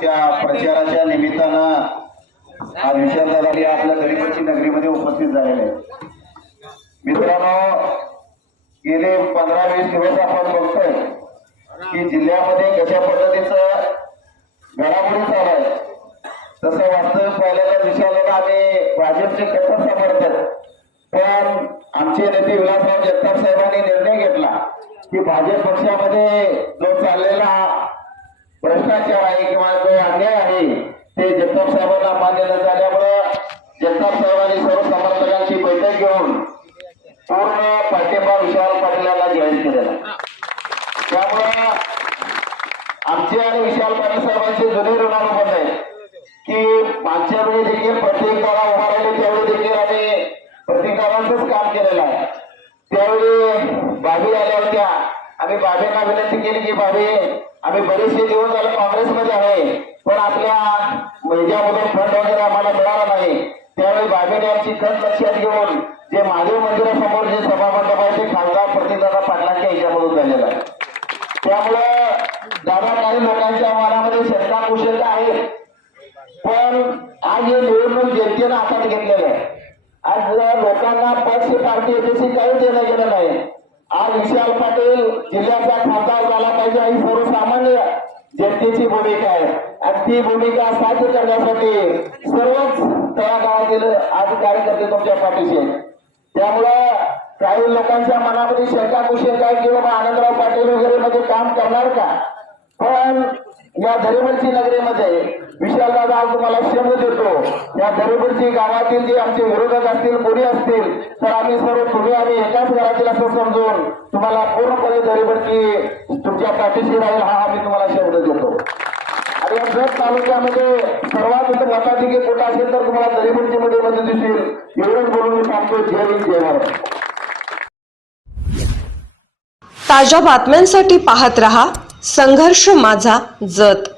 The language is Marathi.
च्या प्रचाराच्या निमित्तानं आज विशालदादा हे आपल्या गरीबाची नगरीमध्ये उपस्थित झालेले आहेत. मित्रांनो गेले पंधरा वीस दिवस आपण बघतोय की जिल्ह्यामध्ये कशा पद्धतीचं घडामोडी चालू आहे. तसं वास्तविक पाहिल्याला विशालला आम्ही भाजपचे कट्टर समर्थक. पण आमचे नेते विलासराव जगताप साहेबांनी निर्णय घेतला की भाजप पक्षामध्ये जो चाललेला भ्रष्टाचार आहे किंवा जो अन्याय आहे. ते जगताप साहेबांना मान्य न झाल्यामुळं जगताप साहेबांनी सर्व समर्थकांची बैठक घेऊन पूर्ण पाठिंबा विशाल पाटील यांना जाहीर केलेला त्यामुळं आमचे आणि विशाल पाटील साहेबांचे जुने ऋणानुबंध आहे की मागच्या वेळी देखील प्रत्येकाला उभा राहिले त्यावेळी देखील आम्ही प्रत्येकालाच काम केलेलं आहे. त्यावेळी बाबी आल्या होत्या. आम्ही बाबींना विनंती केली की बाबे आम्ही बरेचसे दिवस झाले काँग्रेसमध्ये आहे पण आपल्या ह्याच्यामधून फंड वगैरे आम्हाला मिळाला नाही. त्यावेळी बाबेने आमची खंत लक्षात घेऊन जे महादेव मंदिरासमोर जे सभा मंडप आहे ते खासदार प्रतिदादा पाटलांच्या ह्याच्यामधून झालेलं आहे. त्यामुळं दादा काही लोकांच्या मनामध्ये शंका कुशलता आहे पण आज हे निवडणूक जनतेनं हातात घेतलेलं आहे. आज लोकांना पक्ष पार्टी याच्याशी काही देणं गेलं नाही. आज विशाल पाटील जिल्ह्याचा खासदार झाला पाहिजे ही सर्वसामान्य जनतेची भूमिका आहे. आणि ती भूमिका साध्य करण्यासाठी सर्वच तळागाळातील आज कार्यकर्ते तुमच्या पाठीशी त्यामुळं काही लोकांच्या मनामध्ये शंका कुशल काय की बाबा आनंदराव पाटील वगैरे मध्ये काम करणार का? पण या दरेबडची नगरीमध्ये विशाल दादा आज तुम्हाला शब्द देतो. या दरेबडची गावातील जे आमचे विरोधक असतील कोणी असतील तर आम्ही सर्व तुम्ही आम्ही एकाच घरातील असं समजून तुम्हाला पूर्णपणे दरेबडची तुमच्या पाठीशी राहील हा आम्ही तुम्हाला शब्द देतो. आणि या जत तालुक्यामध्ये सर्वात मताधिकी कुठं असेल तर तुम्हाला दरेबडची मध्ये मदत दिसेल. एवढंच बोलून मी सांगतो जय जय भारत. ताज्या बातम्यांसाठी पाहत रहा संघर्ष माझा जत.